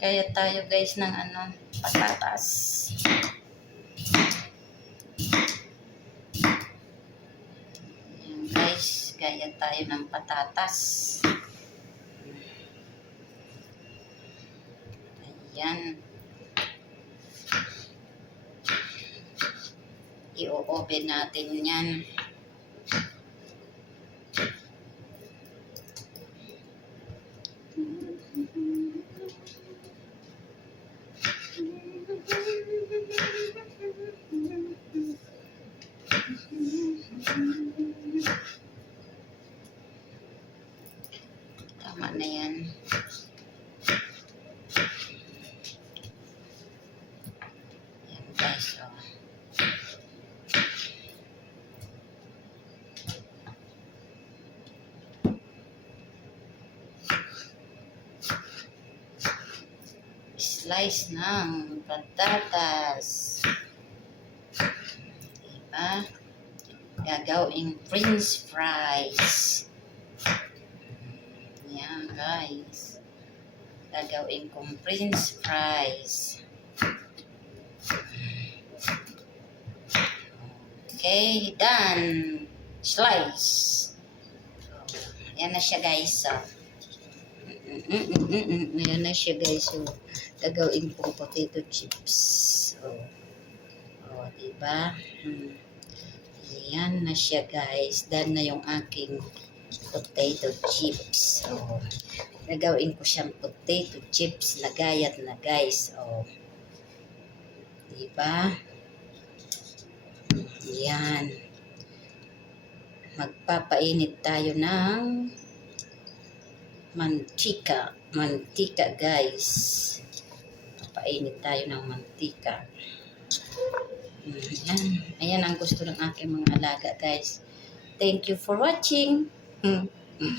Kaya tayo guys ng patatas. Ayan guys, gaya tayo ng patatas. Ayan. I-open natin yan. Tama na yan. Ayan guys, oh. Slice ng patatas. Diba? Gagawing french fries. Yan guys. Gagawin kong french fries. Okay, done. Slice. Yan na siya guys. So. Ayan na siya guys. So, gagawin kong potato chips. So, diba? Ayan na siya guys. Done na yung aking potato chips. So, gagawin ko siyang potato chips na gayat na guys. So, diba? Ayan. Magpapainit tayo ng mantika. Mantika guys. Papainit tayo ng mantika. Ayan. Ayan ang gusto ng aking mga alaga guys. Thank you for watching.